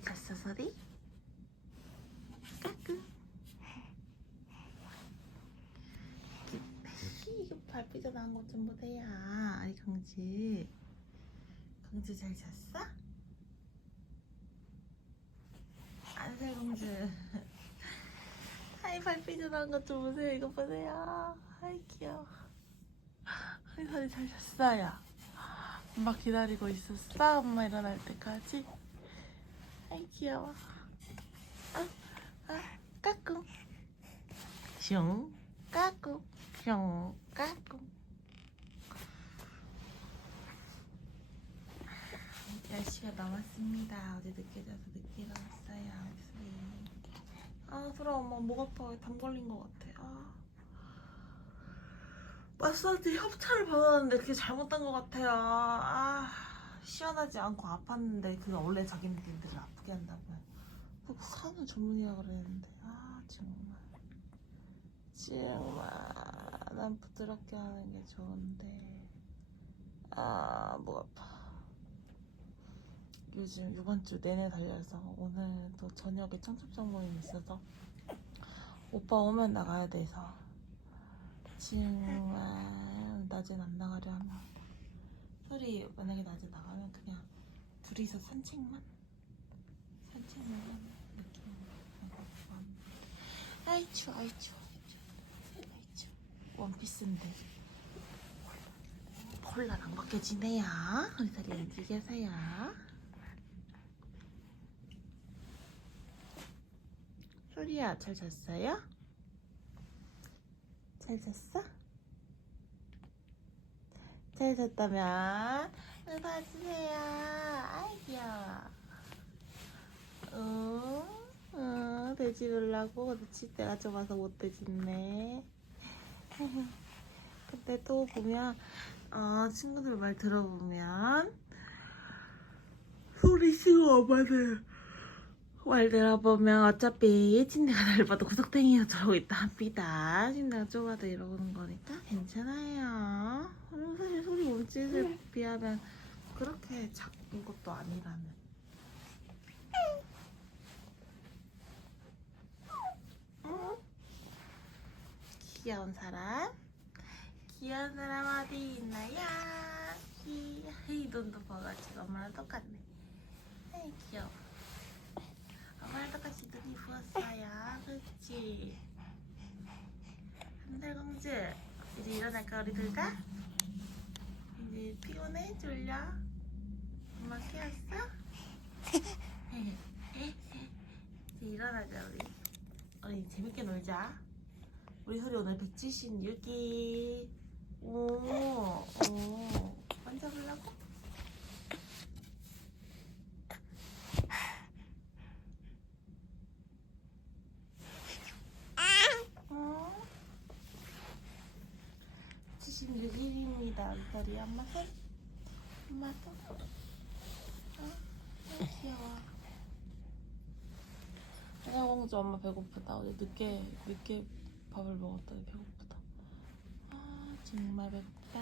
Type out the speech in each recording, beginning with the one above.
잘 잤어 소리? 까꿍. 이거 발삐져 나온 것좀 보세요. 아이 강지. 강지 잘 잤어? 안돼 공주 아이 발삐져 나온 것좀 보세요. 이거 보세요. 아이 귀여워. 아이 소리 잘 잤어요 엄마 기다리고 있었어? 엄마 일어날 때까지 아이 귀여워 아, 아, 까꿍 슝 까꿍 슝 까꿍 10시가 넘었습니다 어제 늦게 자서 늦게 일어났어요 아 소라 엄마 목 아파 담 걸린 것 같아 아. 마사지 협찬을 받았는데 그게 잘못된 것 같아요 아 시원하지 않고 아팠는데 그게 원래 자기네들을 아프게 한다고요. 그 산후 전문이라 그랬는데. 아 정말. 정말 난 부드럽게 하는 게 좋은데. 아목 아파. 요즘 이번 주 내내 달려서 오늘 또 저녁에 청첩장 모임 있어서 오빠 오면 나가야 돼서. 정말 낮엔 안 나가려 하나 소리 만약에 낮에 나가면 그냥 둘이서 산책만? 산책만 하는 느낌으로 아이 추워 아이 추워 아이 추워 원피스인데. 콜라랑 벗겨지네요 우리 소리 움직여서요. 소리야 잘 잤어요? 잘 잤어? 잘 잤다면 을 봐주세요. 아이 귀여워. 응? 응 돼지 놀라고 놓칠 때가 좁아서 못 돼지네. 근데 또 보면 어, 친구들 말 들어보면 소리 친구 엄마는 말 들어보면 어차피 침대가 넓어도 구석탱이가 들어오고 있다 합니다. 침대가 좁아도 이러는 거니까 괜찮아요. 사실 소리 몸짓에 비하면 그렇게 작은 것도 아니라는. 응? 귀여운 사람? 귀여운 사람 어디 있나요? 이, 이 눈도 봐가지고 엄마랑 똑같네. 아이 귀여워. 똑같이 눈이 부었어요. 그렇지. 한달공주 이제 일어날까 우리 둘 다? 이제 피곤해? 졸려? 엄마 깨웠어? 이제 일어나자 우리. 우리 재밌게 놀자. 우리 소리 오늘 176기. 오, 오. 만져보려고? 어? 76일입니다. 우리 소리 엄마 손. 엄마 손. 어? 어, 귀여워. 해장공주 엄마 배고프다. 어제 늦게 늦게 밥을 먹었더니 배고프다. 아 정말 맵다.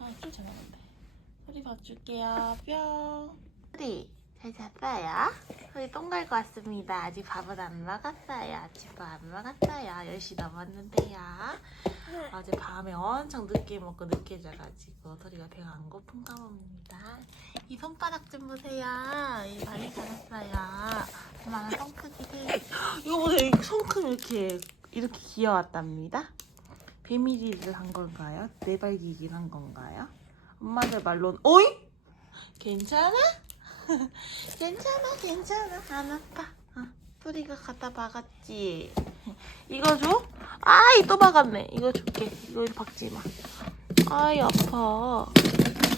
아술잘 먹는데. 소리 밥 줄게요. 뿅. 소리 잘 잤어요? 소리 똥 갈고 왔습니다. 아직 밥은 안 먹었어요. 아침밥 안 먹었어요. 10시 넘었는데요. 어제 밤에 엄청 늦게 먹고 늦게 자가지고 소리가 배가 안 고픈가 봅니다. 이 손바닥 좀 보세요. 이 많이 자랐어요. 엄마는 손크기 세 이거 보세요. 이 손금 이렇게 이렇게 귀여웠답니다. 배밀이를 한 건가요? 네발기기를 한 건가요? 엄마들 말로는 오이? 괜찮아? 괜찮아 괜찮아 안 아파 어, 소리가 갖다 박았지. 이거 줘? 아이 또 박았네. 이거 줄게. 이거 박지 마. 아이 아파.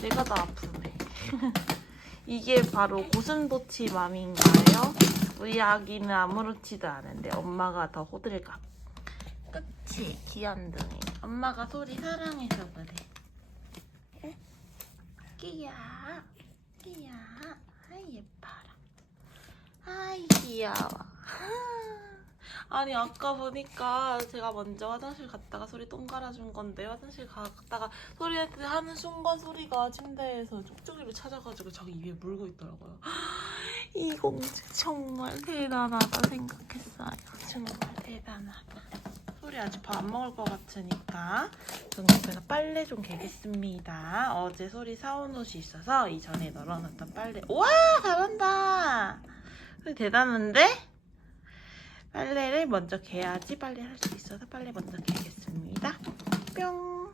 내가 더 아프네 이게 바로 고슴도치 맘인가요? 우리 아기는 아무렇지도 않은데 엄마가 더 호들갑. 그치 귀염둥이. 엄마가 소리 사랑해서 그래. 응? 끼야 끼야 아이 예뻐라. 아이 귀여워 아니 아까 보니까 제가 먼저 화장실 갔다가 소리 똥 갈아준 건데 화장실 갔다가 소리한테 하는 순간 소리가 침대에서 쪽쪽이를 찾아가지고 자기 입에 물고 있더라고요 이 공주 정말 대단하다 생각했어요. 정말 대단하다. 소리 아직 밥 안 먹을 것 같으니까 전 옆에서 빨래 좀 개겠습니다. 어제 소리 사온 옷이 있어서 이전에 널어놨던 빨래. 우와 잘한다. 소리 대단한데? 빨래를 먼저 개야지 빨래 할 수 있어서 빨래 먼저 개겠습니다. 뿅.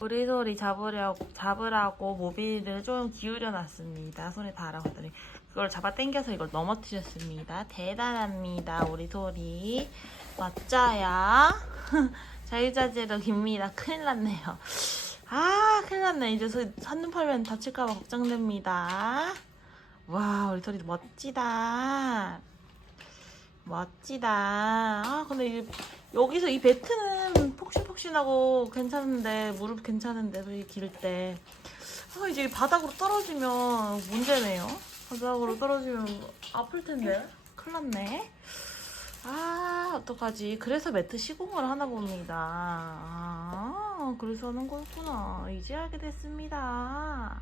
우리 소리 잡으려고 잡으라고 모빌을 좀 기울여 놨습니다. 손에 닿으라고 했더니 그걸 잡아 당겨서 이걸 넘어뜨렸습니다. 대단합니다. 우리 소리. 맞자야. 자유자재로 깁니다. 큰일 났네요. 아, 큰일 났네. 이제 소 한눈 팔면 다칠까봐 걱정됩니다. 와, 우리 소리 멋지다. 멋지다. 아, 근데 이, 여기서 이 배트는 폭신폭신하고 괜찮은데, 무릎 괜찮은데, 소리 길 때. 아, 이제 바닥으로 떨어지면 문제네요. 바닥으로 떨어지면 아플 텐데. 큰일 났네. 아, 어떡하지. 그래서 매트 시공을 하나 봅니다. 아, 그래서 하는 거였구나. 이제 알게 됐습니다.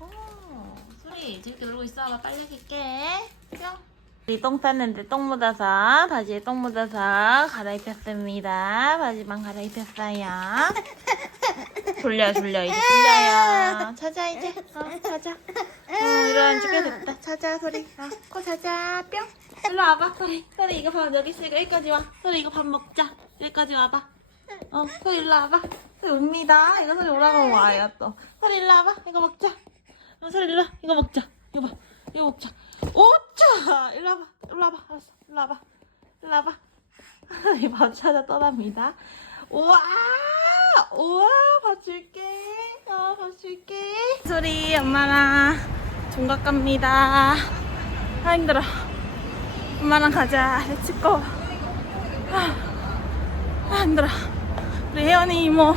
어, 소리, 재밌게 놀고 있어. 나 빨리 할게. 뿅. 똥 쌌는데 똥 묻어서 바지에 똥 묻어서 갈아입혔습니다. 바지만 갈아입혔어요. 졸려 졸려 이제 졸려요. 찾아 이제 어 찾아. 어 이런 죽게 됐다. 찾아 소리. 어 코 찾아 뿅. 일로 와봐 소리. 소리 이거 밥 여기 있으니까 여기까지 와. 소리 이거 밥 먹자. 여기까지 와봐. 어 소리 일로 와봐. 소리 옵니다. 이거 소리 오라고 와요 또. 소리 일로 와봐. 이거 먹자. 어, 소리 일로 와. 이거 먹자. 이거 봐. 이거 먹자. 오차! 일로 와봐. 일로 와봐. 알았어. 일로 와봐. 일로 와봐. 이밥 찾아 떠납니다. 우와! 우와! 밥 줄게. 어, 밥 줄게. 소리 엄마랑 종각 갑니다. 아, 힘들어. 엄마랑 가자. 렛츠고. 아, 아, 힘들어. 우리 혜원이 이모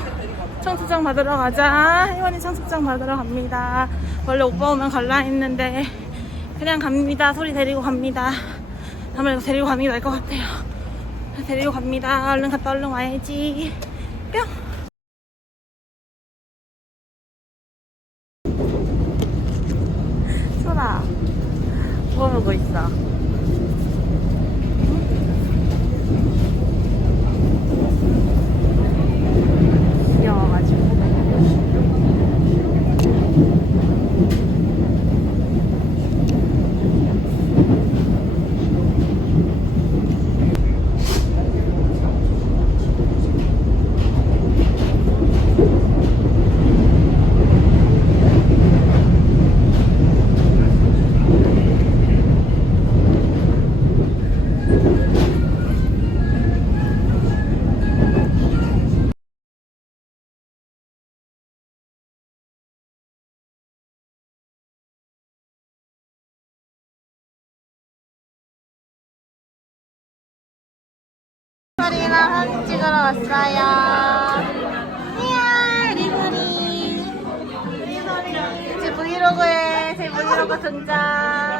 청첩장 받으러 가자. 혜원이 청첩장 받으러 갑니다. 원래 오빠 오면 갈라 했는데 그냥 갑니다. 소리 데리고 갑니다. 아무래도 데리고 게 나을 것 같아요. 데리고 갑니다. 얼른 갔다 얼른 와야지. 뿅. 소라, 뭐 보고 있어? 리랑 사진 찍으러 왔어요. 이야. 리소리. 제 브이로그에 제 브이로그 등장.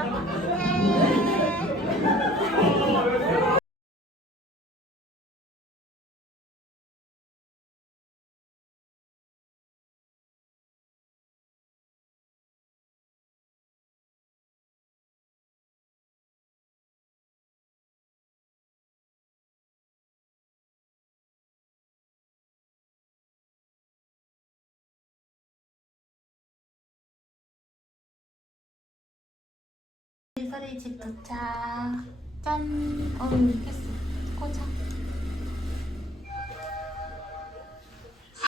집 도착. 짠. 어우, 깼어. 꽂아.